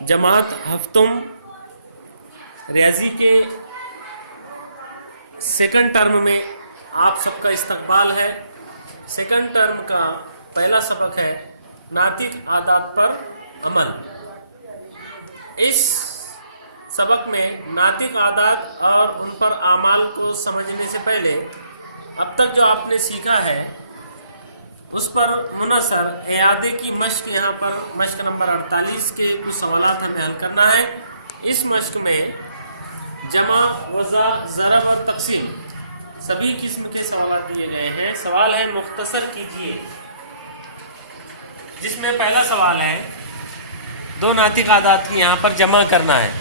जमात हफ्तुम रियाजी के second term में आप सबका इस्तकबाल है। सेकंड टर्म का पहला सबक है नातिक आदात पर अमल। इस सबक में नातिक आदात और उन पर आमाल को समझने से पहले अब तक जो आपने सीखा है उस पर मुनसर एआदे की मश्क, यहाँ पर मश्क नंबर 48 के कुछ सवालात हमें हल करना है। इस मश्क में जमा, वज़ा, ज़रब और तक़सीम सभी किस्म के सवाल दिए गए हैं। सवाल है मुख्तसर कीजिए, जिसमें पहला सवाल है दो नातिक आदात की यहाँ पर जमा करना है।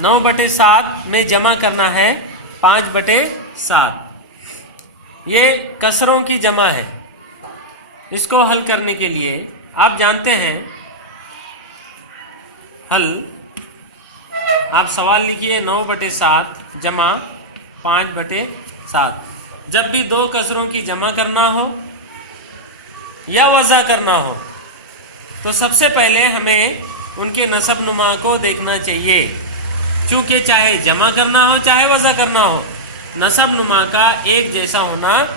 9/7 में जमा करना है 5/7। ये कसरों की जमा है। इसको हल करने के लिए आप जानते हैं हल, आप सवाल लिखिए 9/7 जमा 5/7। जब भी दो कसरों की जमा करना हो या वज़ा करना हो तो सबसे पहले हमें उनके नसब नुमा को देखना चाहिए। चूँकि चाहे जमा करना हो चाहे वज़ा करना हो, नसब नुमा का एक जैसा होना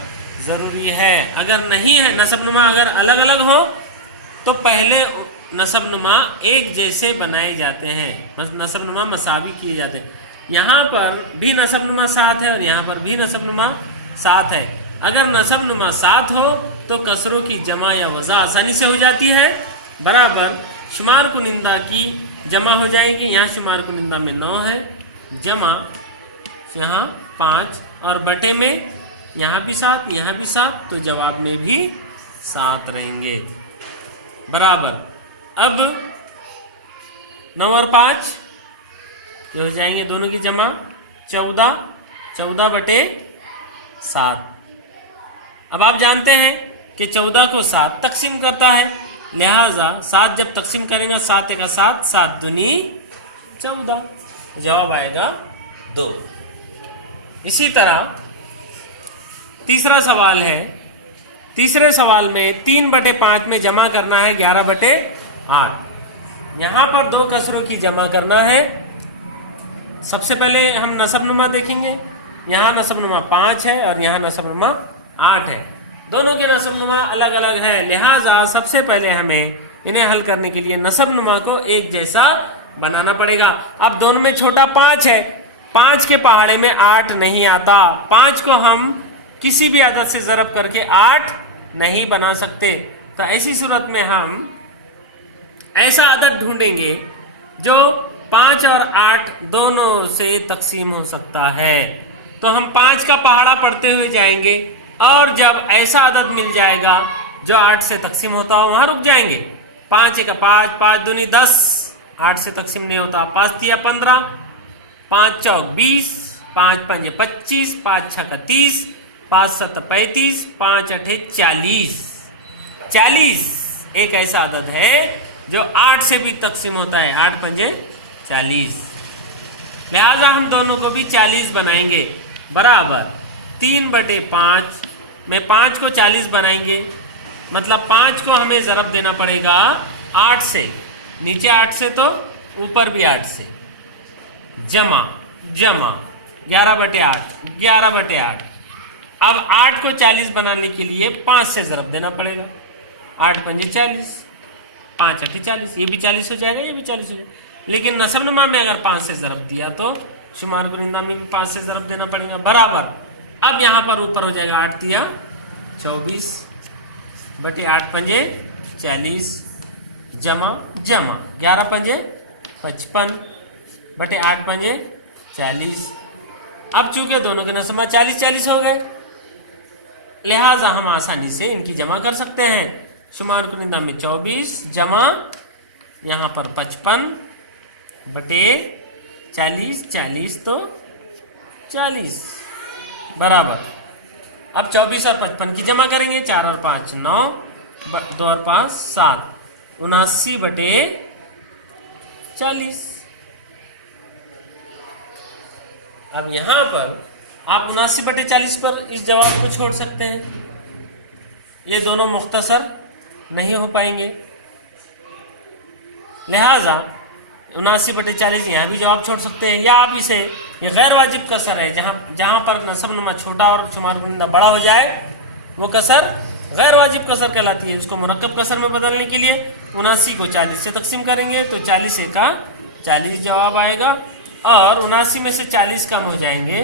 ज़रूरी है। अगर नहीं है, नसब नुमा अगर अलग अलग हो तो पहले नसब नुमा एक जैसे बनाए जाते हैं, नसब नुमा मसावी किए जाते हैं। यहाँ पर भी नसब नुमा 7 है और यहाँ पर भी नसब नुमा 7 है। अगर नसब नुमा 7 हो तो कसरों की जमा या वज़ा आसानी से हो जाती है। बराबर शुमार कुनिंदा की जमा हो जाएगी। यहाँ शुमार कुनिंदा में 9 है, जमा यहाँ 5 और बटे में यहाँ भी 7 यहाँ भी 7, तो जवाब में भी 7 रहेंगे। बराबर अब 9 और 5 ये हो जाएंगे दोनों की जमा 14, 14/7। अब आप जानते हैं कि 14 को 7 तकसीम करता है, लिहाजा 7 जब तकसीम करेंगे 7 का 7, 7 दूनी 14, जवाब आएगा 2। इसी तरह तीसरा सवाल है। तीसरे सवाल में 3/5 में जमा करना है 11/8। यहाँ पर दो कसरों की जमा करना है। सबसे पहले हम नसब नुमा देखेंगे। यहाँ नसब नुमा 5 है और यहाँ नसब नुमा 8 है। दोनों के नसब नुमा अलग अलग है, लिहाजा सबसे पहले हमें इन्हें हल करने के लिए नसब नुमा को एक जैसा बनाना पड़ेगा। अब दोनों में छोटा 5 है, 5 के पहाड़े में 8 नहीं आता। 5 को हम किसी भी आदत से ज़रब करके 8 नहीं बना सकते। तो ऐसी सूरत में हम ऐसा आदत ढूंढेंगे जो 5 और 8 दोनों से तकसीम हो सकता है। तो हम 5 का पहाड़ा पढ़ते हुए जाएंगे और जब ऐसा आदत मिल जाएगा जो 8 से तकसीम होता हो वहाँ रुक जाएंगे। 5 का 5, 5 दूनी 10, 8 से तकसीम नहीं होता। 5 तिया 15, 5 चौक 20, 5 पंजे 25, 5 छक्का 30, 5 7 35, 5 8 40। 40 एक ऐसा आदत है जो 8 से भी तकसीम होता है। 8 पंजे 40, लिहाजा हम दोनों को भी 40 बनाएंगे। बराबर 3/5 में 5 को 40 बनाएंगे, मतलब 5 को हमें ज़रब देना पड़ेगा 8 से। नीचे 8 से तो ऊपर भी 8 से। जमा 11/8, 11/8। अब 8 को 40 बनाने के लिए 5 से ज़रब देना पड़ेगा। 8 पंजे 40, 5 8 40, ये भी 40 हो जाएगा, ये भी 40 हो जाएगा। लेकिन नसब नुमा में अगर 5 से ज़रब दिया तो शुमार कुनिंदा में भी 5 से ज़रब देना पड़ेगा। बराबर अब यहाँ पर ऊपर हो जाएगा 8 तिया 24 बटे 8 पंजे 40, जमा 11 पंजे 55 बटे 8 पंजे 40। अब चूंकि दोनों के नसब 40-40 हो गए, लिहाजा हम आसानी से इनकी जमा कर सकते हैं। शुमार कुनिंदा में 24 जमा यहाँ पर 55 बटे 40, 40 तो 40। बराबर अब 24 और 55 की जमा करेंगे। 4 और 5 9, 2 और 5 7, 79/40। अब यहाँ पर आप 79/40 पर इस जवाब को छोड़ सकते हैं। ये दोनों मुख्तसर नहीं हो पाएंगे, लिहाजा 79/40 यहाँ भी जवाब छोड़ सकते हैं, या आप इसे, ये गैर वाजिब कसर है, जहाँ पर नसब नुमा छोटा और शुमार कुनिंदा बड़ा हो जाए वो कसर गैर वाजिब कसर कहलाती है। इसको मुरक्कब कसर में बदलने के लिए 79 को 40 से तकसीम करेंगे तो 40 का 40 जवाब आएगा, और 79 में से 40 कम हो जाएंगे,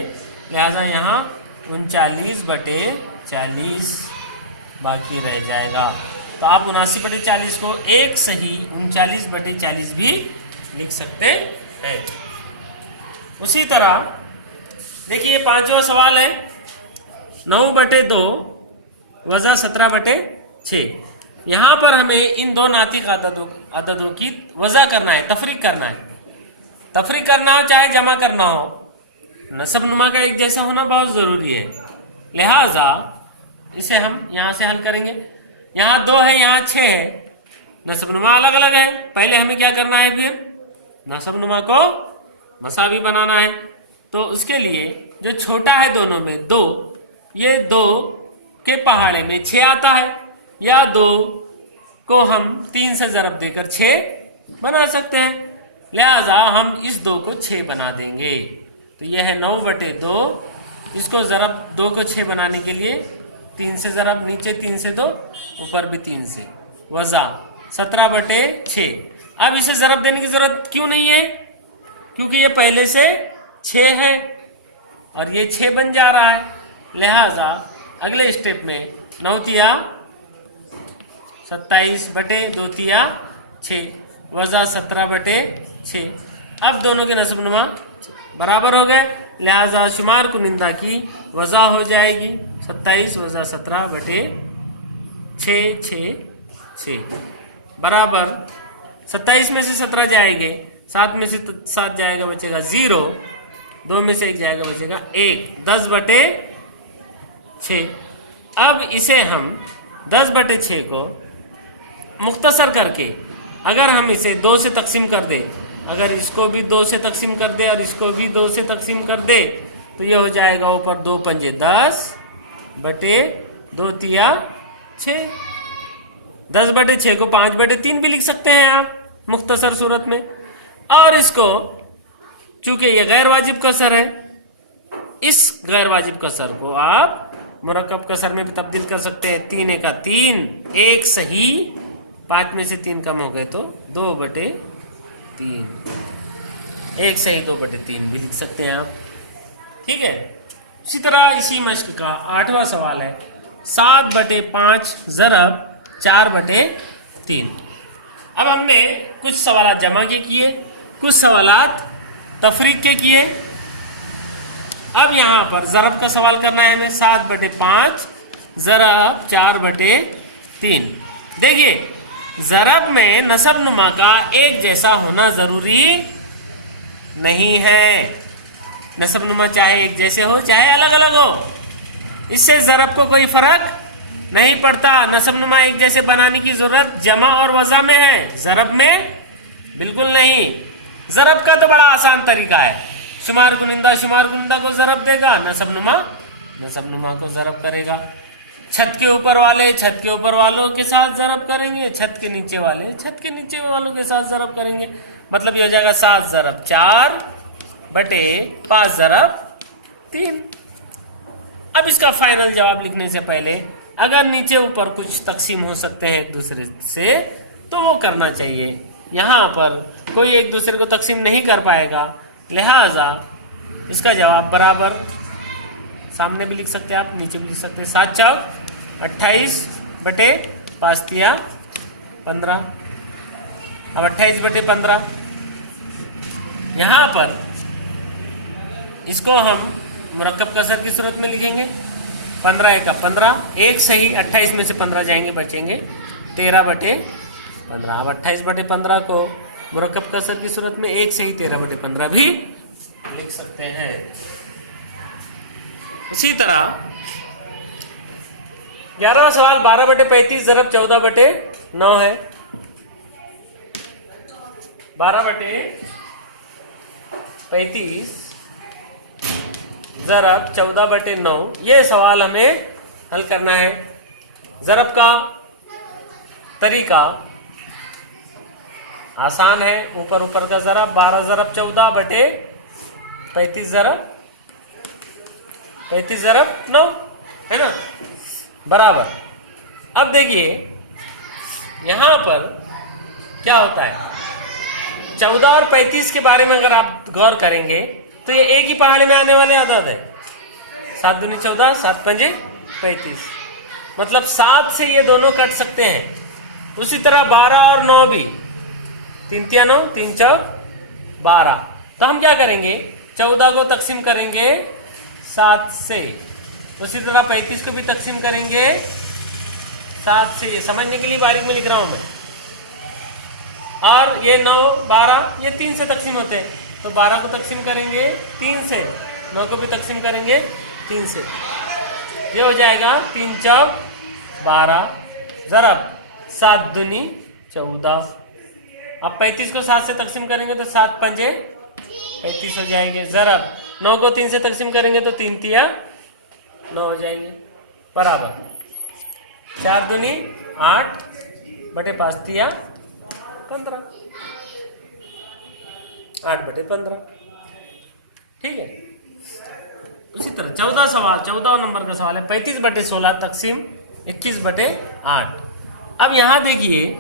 लिहाजा यहाँ 39/40 बाकी रह जाएगा। तो आप 79/40 को एक सही 39/40 भी लिख सकते हैं। उसी तरह देखिए 5वां सवाल है 9/2 वज़ा 17/6। यहाँ पर हमें इन दो नातिक अददों की वज़ा करना है, तफरीक करना है। तफरीक करना हो चाहे जमा करना हो, नसब नुमा का एक जैसा होना बहुत ज़रूरी है, लिहाजा इसे हम यहाँ से हल करेंगे। यहाँ 2 है, यहाँ 6 है, नसब नुमा अलग अलग है। पहले हमें क्या करना है, फिर नसब नुमा को मसावी बनाना है। तो उसके लिए जो छोटा है दोनों में 2, ये 2 के पहाड़े में 6 आता है, या 2 को हम 3 से ज़रब देकर 6 बना सकते हैं, लिहाजा हम इस 2 को 6 बना देंगे। तो यह है 9/2, इसको ज़रब 2 को 6 बनाने के लिए 3 से ज़रब, नीचे 3 से 2, ऊपर भी 3 से, वज़ा 17/6। अब इसे ज़रब देने की ज़रूरत क्यों नहीं है, क्योंकि ये पहले से 6 है और ये 6 बन जा रहा है, लिहाजा अगले स्टेप में 9 तिया 27/2 वज़ा 17/6। अब दोनों के नसब नुमा बराबर हो गए, लिहाजा शुमार कुनिंदा की वज़ा हो जाएगी 27 वज़ा 17/6 बराबर 27 में से 17 जाएंगे, 7 में से 7 जाएगा बचेगा 0, 2 में से 1 जाएगा बचेगा 1, 10/6। अब इसे हम 10/6 को मुख्तसर करके अगर हम इसे 2 से तकसीम कर दे, अगर इसको भी 2 से तकसीम कर दे और इसको भी 2 से तकसीम कर दे तो यह हो जाएगा ऊपर 2 पंजे 10/2 तिया 6। 10/6 को 5/3 भी लिख सकते हैं आप मुख्तसर सूरत में। और इसको चूंकि ये गैर वाजिब कसर है, इस गैर वाजिब कसर को आप मुरक्कब कसर में भी तब्दील कर सकते हैं। 3 का 3, 1 सही, 5 में से 3 कम हो गए तो 2/3, 1 सही 2/3 भी लिख सकते हैं आप, ठीक है। इसी तरह इसी मश्क का 8वां सवाल है 7/5 ज़रब 4/3। अब हमने कुछ सवालात जमा के किए, कुछ सवालात तफरीक के किए। अब यहाँ पर ज़रब का सवाल करना है हमें, 7/5 ज़रब 4/3। देखिए ज़रब में नसब नुमा का एक जैसा होना ज़रूरी नहीं है, नसब नुमा चाहे एक जैसे हो चाहे अलग अलग हो, इससे ज़रब को कोई फ़र्क नहीं पड़ता। नसब नुमा एक जैसे बनाने की ज़रूरत जमा और वज़ा में है, ज़रब में बिल्कुल नहीं। ज़रब का तो बड़ा आसान तरीका है, शुमार कुनिंदा को ज़रब देगा, नसब नुमा को ज़रब करेगा। छत के ऊपर वाले छत के ऊपर वालों के साथ ज़रब करेंगे, छत के नीचे वाले छत के नीचे वालों के साथ ज़रब करेंगे, मतलब ये हो जाएगा 7 ज़रब 4/5 ज़रब 3। अब इसका फाइनल जवाब लिखने से पहले अगर नीचे ऊपर कुछ तकसीम हो सकते हैं एक दूसरे से तो वो करना चाहिए। यहाँ पर कोई एक दूसरे को तकसीम नहीं कर पाएगा, लिहाजा इसका जवाब बराबर सामने भी लिख सकते हैं आप, नीचे भी लिख सकते हैं। 7 चौक 28/5 तिया 15। अब 28/15 यहाँ पर इसको हम मुरक्कब कसर की सूरत में लिखेंगे। 15 का 15, 1 सही, 28 में से 15 जाएंगे बचेंगे 13/15। अब 28/15 को मुरक्कब कसर की सूरत में 1 सही 13/15 भी लिख सकते हैं। उसी तरह 11वां सवाल 12/35 ज़रब 14/9 है। 12/35 ज़रब 14/9, ये सवाल हमें हल करना है। ज़रब का तरीका आसान है, ऊपर ऊपर का ज़रब 12 ज़रब 14 बटे 35 ज़रब 9 है ना, बराबर। अब देखिए यहाँ पर क्या होता है, 14 और 35 के बारे में अगर आप गौर करेंगे तो ये एक ही पहाड़े में आने वाले आदत है। 7 दूनी 14, 7 पंजे 35, मतलब 7 से ये दोनों कट सकते हैं। उसी तरह 12 और 9 भी, 3 तिया 9, 3 चौक 12। तो हम क्या करेंगे, 14 को तकसीम करेंगे 7 से, उसी तरह 35 को भी तकसीम करेंगे 7 से। ये समझने के लिए बारीक में लिख रहा हूं मैं। और ये 9, 12 ये 3 से तकसीम होते हैं, तो 12 को तकसीम करेंगे 3 से, 9 को भी तकसीम करेंगे 3 से। ये हो जाएगा 3 चौक 12 ज़रब 7 दूनी 14। अब 35 को 7 से तकसीम करेंगे तो 7 पंजे 35 हो जाएंगे, ज़रब 9 को 3 से तकसीम करेंगे तो 3 तिया 9 हो जाएंगे, बराबर 4 दूनी 8 बटे 5 तिया 15, 8 बटे 15। ठीक है। उसी तरह 14 नंबर का सवाल है, 35 बटे 16 तकसीम 21 बटे 8। अब यहां देखिए,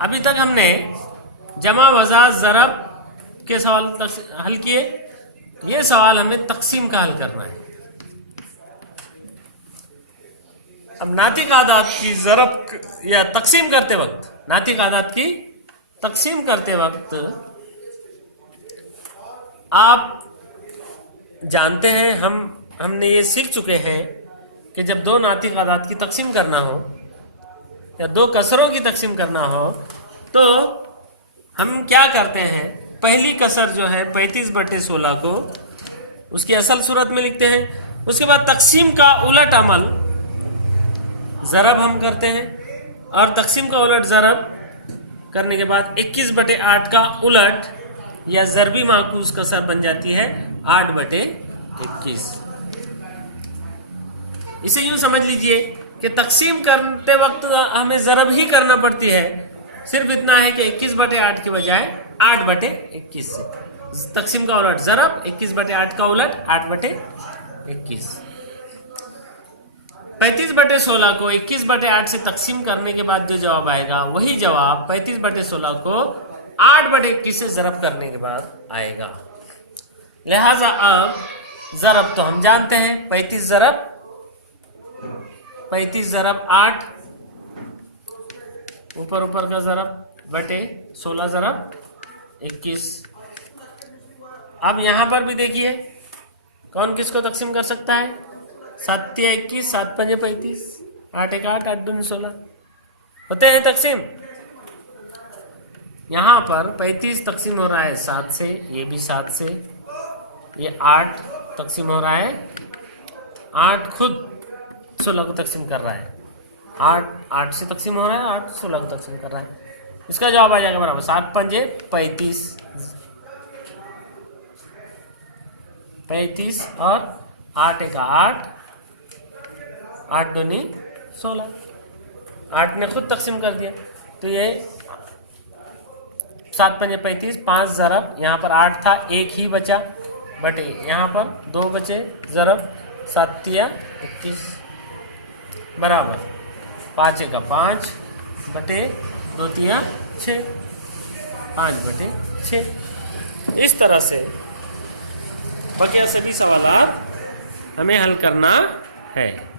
अभी तक हमने जमा वज़ा ज़रब के सवाल हल किए। ये सवाल हमें तकसीम का हल करना है। अब नातिक आदात की ज़रब या तकसीम करते वक्त, नातिक आदात की तकसीम करते वक्त आप जानते हैं, हमने ये सीख चुके हैं कि जब दो नातिक आदात की तकसीम करना हो या दो कसरों की तकसीम करना हो तो हम क्या करते हैं, पहली कसर जो है 35 बटे 16 को उसकी असल सूरत में लिखते हैं। उसके बाद तकसीम का उलट अमल ज़रब हम करते हैं, और तकसीम का उलट ज़रब करने के बाद 21 बटे 8 का उलट या ज़रबी माकूस कसर बन जाती है 8 बटे 21। इसे यूं समझ लीजिए कि तकसीम करते वक्त हमें ज़रब ही करना पड़ती है, सिर्फ इतना है कि 21 बटे 8 के बजाय 8 बटे 21 से तकसीम का उलट ज़रब, 21 बटे 8 का उलट 8 बटे 21। 35 बटे 16 को 21 बटे 8 से तकसीम करने के बाद जो जवाब आएगा वही जवाब 35 बटे 16 को 8 बटे 21 से ज़रब करने के बाद आएगा। लिहाजा अब ज़रब तो हम जानते हैं, 35 ज़रब 8, ऊपर ऊपर का ज़रब बटे 16 ज़रब 21। अब यहाँ पर भी देखिए कौन किसको तकसीम कर सकता है, 7 तिया 21, 7 पंजे 35, 8 एक 8, 8 दूनी 16 होते हैं तकसीम। यहाँ पर 35 तकसीम हो रहा है 7 से, ये भी 7 से, ये 8 तकसीम हो रहा है, 8 खुद 16 को तकसीम कर रहा है, 8 से तकसीम हो रहा है, 8 16 को तकसीम कर रहा है। इसका जवाब आ जाएगा बराबर 7 पंजे 35 और 8 एक 8, 8 दूनी 16, 8 ने खुद तकसीम कर दिया, तो ये 7 पंजे 35, 5 ज़रब, यहाँ पर 8 था, 1 ही बचा, बटे यहाँ पर 2 बचे ज़रब, 7 तिया 21 बराबर 5 एक 5 बटे 2 तिया 6, 5 बटे 6। इस तरह से बकिया सभी सवाल हमें हल करना है।